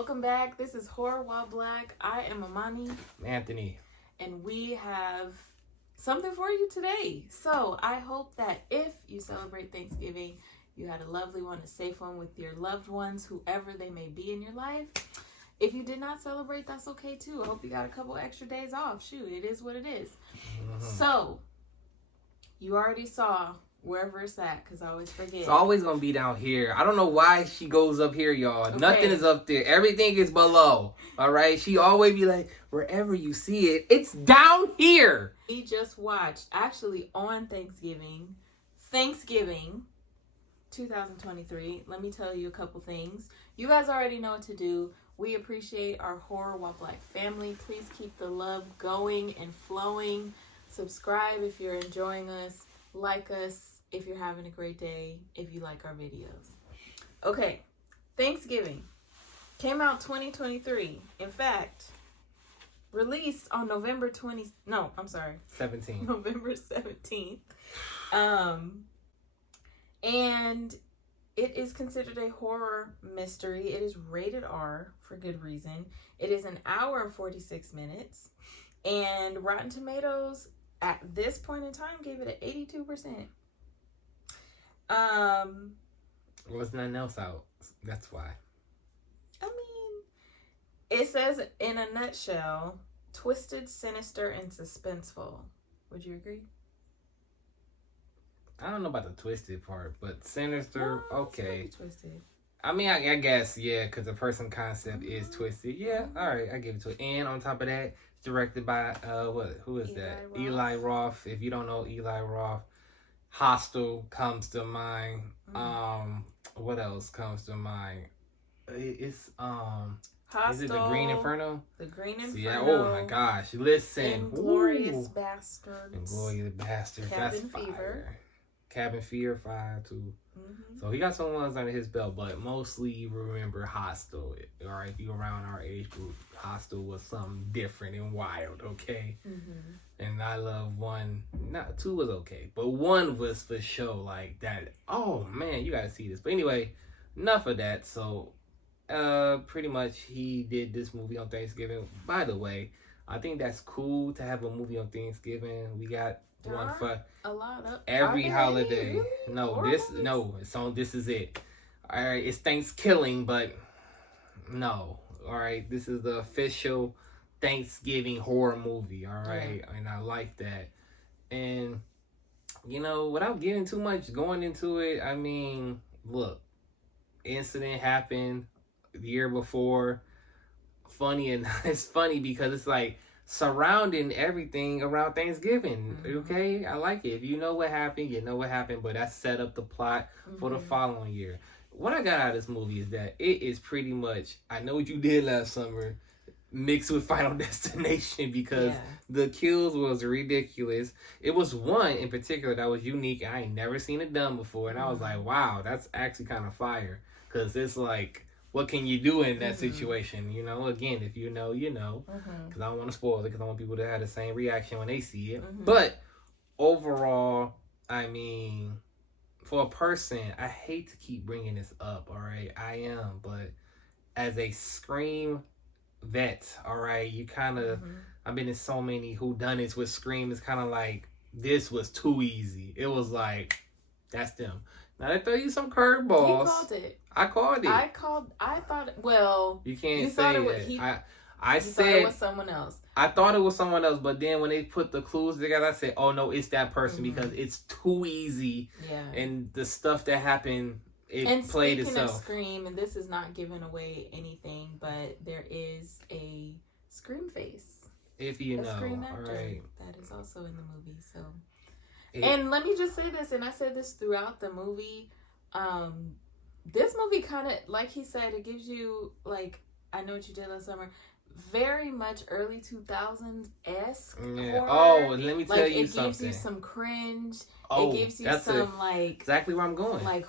Welcome back. This is Horror While Black. I am Amani. Anthony. And we have something for you today. So I hope that if you celebrate Thanksgiving, you had a lovely one, a safe one with your loved ones, whoever they may be in your life. If you did not celebrate, that's okay too. I hope you got a couple extra days off. Shoot, it is what it is. So, you already saw wherever it's at, because I always forget. It's always going to be down here. I don't know why she goes up here, y'all. Okay. Nothing is up there. Everything is below. All right? She always be like, wherever you see it, it's down here. We just watched, actually on Thanksgiving 2023. Let me tell you a couple things. You guys already know what to do. We appreciate our Horror While Black family. Please keep the love going and flowing. Subscribe if you're enjoying us. Like us if you're having a great day, if you like our videos. Okay, Thanksgiving came out 2023. In fact, released on November 17th. And it is considered a horror mystery. It is rated R for good reason. It is an hour and 46 minutes. And Rotten Tomatoes at this point in time gave it an 82%. Was nothing else out. That's why. I mean, it says in a nutshell, twisted, sinister, and suspenseful. Would you agree? I don't know about the twisted part, but sinister, okay. Twisted. I mean, I guess, yeah, because the person concept is twisted. Yeah, all right, I give it to it. And on top of that, it's directed by, who is that? Eli Roth. If you don't know Eli Roth, Hostel comes to mind. What else comes to mind? It's, Hostel, is it The Green Inferno? The Green Inferno. Yeah, oh my gosh, listen. Inglourious Basterds. Inglourious Basterds. Cabin That's Fever. Fire. Cabin Fever, fire too. So he got some ones under his belt, but mostly you remember Hostel. All right, if you're around our age group, Hostel was something different and wild, okay? And I love one. Not two was okay, but one was for sure like that. Oh man, you gotta see this. But anyway, enough of that. So, pretty much he did this movie on Thanksgiving. By the way, I think that's cool to have a movie on Thanksgiving. We got one for a lot of every holiday. Really? No, it's on. This is it. All right, it's Thanksgiving, but no. All right, this is the official Thanksgiving horror movie. All right, and I like that. And you know, without getting too much going into it, I mean, look, incident happened the year before. Funny, and it's funny because it's like surrounding everything around Thanksgiving. Okay, I like it. If you know what happened, you know what happened, but that set up the plot for the following year. What I got out of this movie is that it is pretty much I Know What You Did Last Summer mixed with Final Destination, because the kills was ridiculous. It was one in particular that was unique. I ain't never seen it done before, and I was like, wow, that's actually kind of fire, because it's like, what can you do in that situation? You know, again, if you know, you know. Because I don't want to spoil it, because I want people to have the same reaction when they see it. But overall, I mean, for a person, I hate to keep bringing this up, all right? I am, but as a Scream vet, all right, you kind of, I've been in so many whodunits with Scream. It's kind of like, this was too easy. It was like, that's them. Now they throw you some curveballs. You called it. I called it. I thought, well, you can't you say that. I said thought it was someone else. I thought it was someone else, but then when they put the clues together, I said, oh no, it's that person, because it's too easy. Yeah. And the stuff that happened, it played itself. And speaking of Scream, and this is not giving away anything, but there is a Scream face. If you know, Scream actor, all right. that is also in the movie, so... And let me just say this, and I said this throughout the movie. This movie kind of, like he said, it gives you, like, I Know What You Did Last Summer, very much early 2000s-esque horror. Oh, let me tell you something. It gives you some cringe. It gives you some, like... Exactly where I'm going. Like,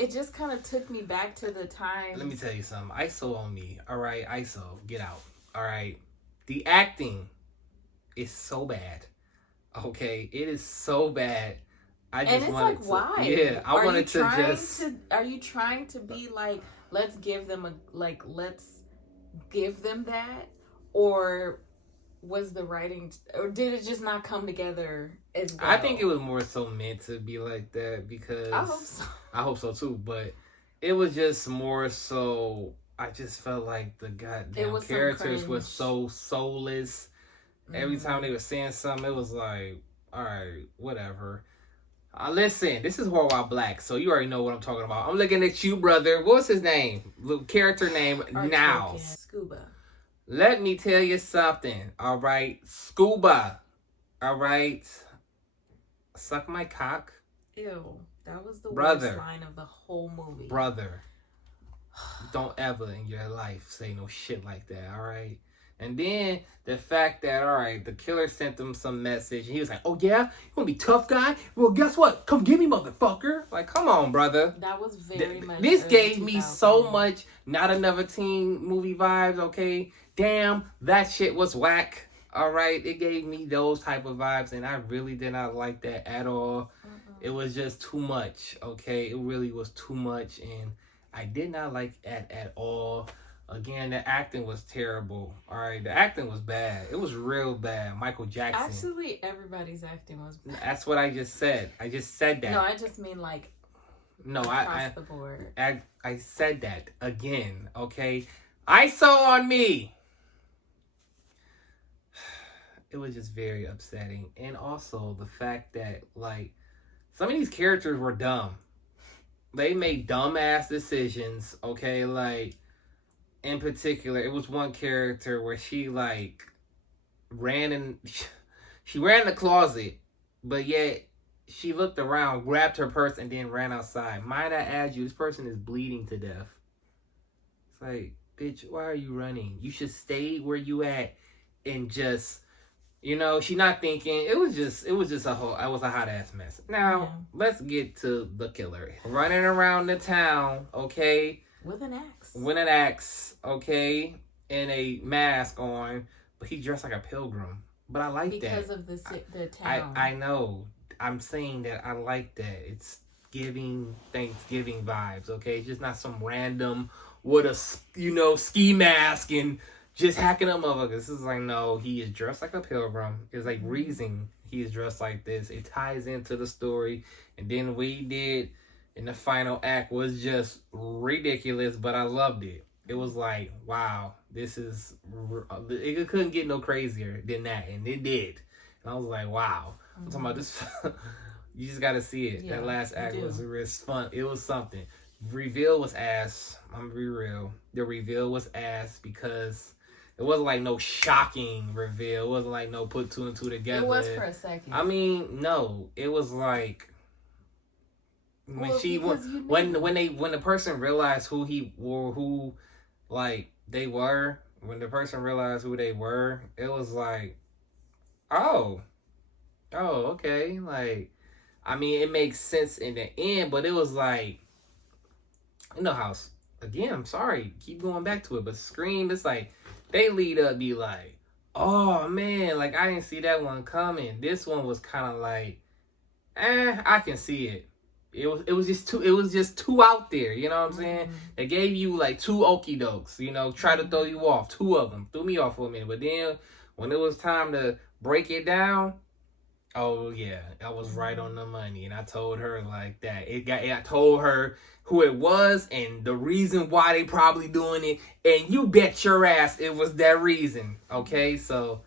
it just kind of took me back to the time. Let me tell you something. ISO on me. All right, ISO, get out. All right. The acting is so bad. Okay, it is so bad. I just and it's wanted like, why? Yeah, I wanted to just. Are you trying to be like let's give them that, or was the writing, or did it just not come together as well? I think it was more so meant to be like that because I hope so. I hope so too, but it was just more so. I just felt like the goddamn characters were so soulless. Every time they were saying something, it was like, all right, whatever. Listen, this is Horror While Black, so you already know what I'm talking about. I'm looking at you, brother. What's his name? The character name, now. Scuba. Let me tell you something, all right? Scuba, all right? Suck my cock. Ew, that was the brother, worst line of the whole movie. Brother, don't ever in your life say no shit like that, all right? And then the fact that, all right, the killer sent him some message. And he was like, oh, yeah? You want to be tough guy? Well, guess what? Come get me, motherfucker. Like, come on, brother. That was very much. This gave me so much Not Another Teen movie vibes, okay? Damn, that shit was whack. All right? It gave me those type of vibes, and I really did not like that at all. It was just too much, okay? It really was too much, and I did not like it at all. Again, the acting was terrible. All right, the acting was bad. It was real bad. Michael Jackson. Actually, everybody's acting was bad. That's what I just said. I just said that. No, I just mean like. No, across the board. I said that again. Okay, ISO on me. It was just very upsetting, and also the fact that like some of these characters were dumb. They made dumbass decisions. Okay, like. In particular, it was one character where she like she ran in the closet, but yet she looked around, grabbed her purse, and then ran outside. Might I add you, this person is bleeding to death. It's like, bitch, why are you running? You should stay where you at and just, she not thinking. It was just it was a hot ass mess. Now, let's get to the killer. Running around the town, okay? With an axe, okay, and a mask on, but he dressed like a pilgrim. But I like that. Because of the town. I know. I'm saying that I like that. It's giving Thanksgiving vibes, okay? It's just not some random with a, ski mask and just hacking up motherfuckers. This is like, no, he is dressed like a pilgrim. It's like reason he is dressed like this. It ties into the story. And then what he did in the final act was just ridiculous, but I loved it. It was like, wow, it couldn't get no crazier than that, and it did. And I was like, wow. I'm talking about this. You just got to see it. Yeah, that last act was fun. It was something. Reveal was ass. I'm going to be real. The reveal was ass because it wasn't like no shocking reveal. It wasn't like no put two and two together. It was for a second. I mean, no. It was like... When the person realized who they were, it was like, oh, okay. Like, I mean, it makes sense in the end, but it was like, how, again, I'm sorry, keep going back to it, but Scream, it's like, they lead up be like, oh man, like I didn't see that one coming. This one was kind of like, I can see it. It was just too out there, you know what I'm saying? They gave you like two okie dokes, try to throw you off. Two of them threw me off for a minute, but then when it was time to break it down, oh yeah, I was right on the money, and I told her like that. I told her who it was and the reason why they probably doing it, and you bet your ass it was that reason. Okay, so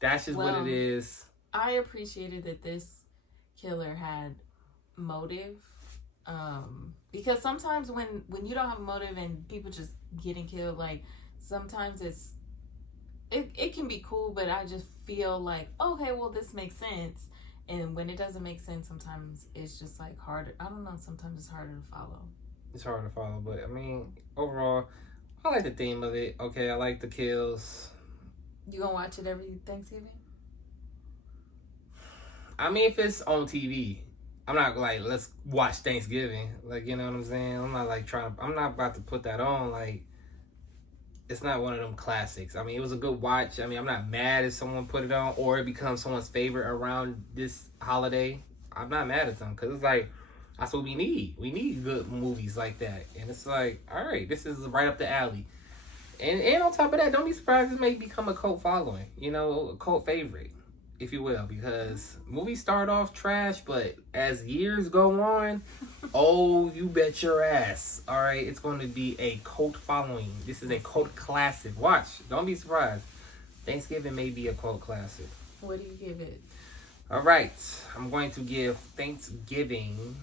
that's just what it is. I appreciated that this killer had motive, because sometimes when you don't have a motive and people just getting killed, like sometimes it can be cool, but I just feel like, okay, well, this makes sense. And when it doesn't make sense, sometimes it's just like harder. I don't know, sometimes it's harder to follow. It's hard to follow, but I mean, overall, I like the theme of it. Okay, I like the kills. You gonna watch it every Thanksgiving? I mean, if it's on TV, I'm not like, let's watch Thanksgiving. Like, you know what I'm saying? I'm not like I'm not about to put that on. Like, it's not one of them classics. I mean, it was a good watch. I mean, I'm not mad if someone put it on or it becomes someone's favorite around this holiday. I'm not mad at them because it's like, That's what we need. We need good movies like that. And it's like, all right, this is right up the alley. And on top of that, don't be surprised it may become a cult following. You know, a cult favorite, if you will. Because movies start off trash, but as years go on, oh, you bet your ass. All right, it's going to be a cult following. This is a cult classic. Watch. Don't be surprised. Thanksgiving may be a cult classic. What do you give it? All right. I'm going to give Thanksgiving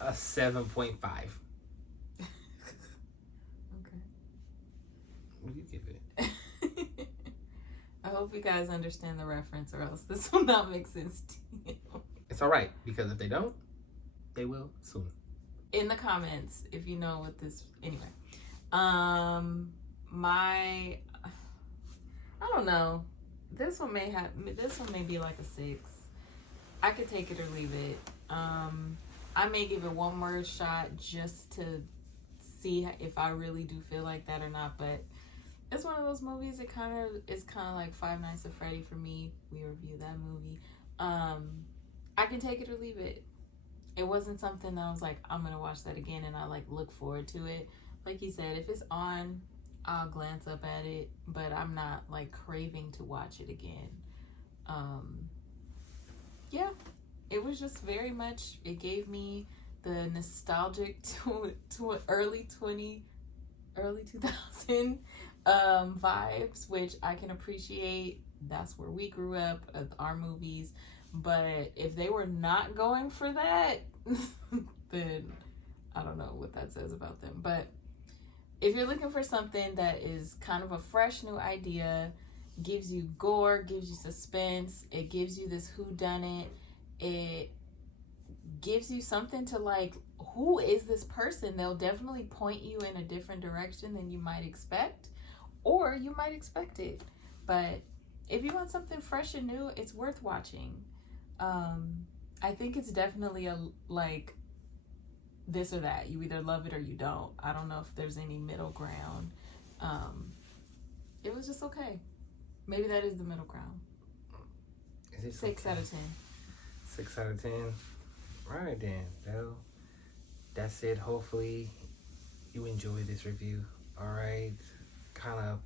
a 7.5. Okay. What do you give it? I hope you guys understand the reference, or else this will not make sense to you. It's all right, because if they don't, they will soon. In the comments, if you know what this. Anyway, I don't know. This one may be like a 6. I could take it or leave it. I may give it one more shot just to see if I really do feel like that or not. But it's one of those movies. It's kind of like Five Nights at Freddy for me. We reviewed that movie. I can take it or leave it. It wasn't something that I was like, I'm gonna watch that again, and I like look forward to it. Like you said, if it's on, I'll glance up at it, but I'm not like craving to watch it again. Yeah, it was just very much, it gave me the nostalgic to early 2000 vibes, which I can appreciate. That's where we grew up, our movies. But if they were not going for that, then I don't know what that says about them. But if you're looking for something that is kind of a fresh new idea, gives you gore, gives you suspense, it gives you this whodunit, it gives you something to like, who is this person? They'll definitely point you in a different direction than you might expect, or you might expect it. But if you want something fresh and new, it's worth watching. I think it's definitely a like this or that. You either love it or you don't. I don't know if there's any middle ground. It was just okay. Maybe that is the middle ground. Is it 6 out of 10. 6 out of 10. All right then. Well, that's it. Hopefully you enjoy this review. All right. Kind of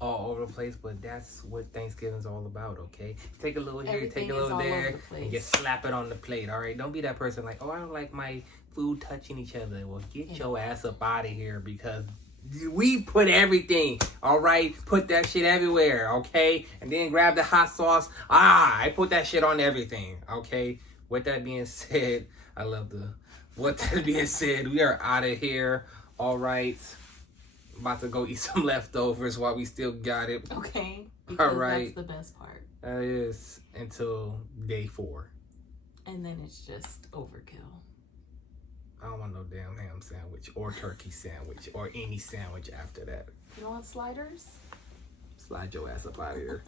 all over the place, but that's what Thanksgiving's all about, okay? Take a little here, Everything take a little is all there, over the and just slap it on the plate, all right? Don't be that person like, oh, I don't like my food touching each other. Well, get your ass up out of here, because we put everything, all right? Put that shit everywhere, okay? And then grab the hot sauce. I put that shit on everything, okay? With that being said, with that being said, we are out of here, all right? About to go eat some leftovers while we still got it. Okay. Because all right. that's the best part. That is until day 4. And then it's just overkill. I don't want no damn ham sandwich or turkey sandwich or any sandwich after that. You don't want sliders? Slide your ass up out of here.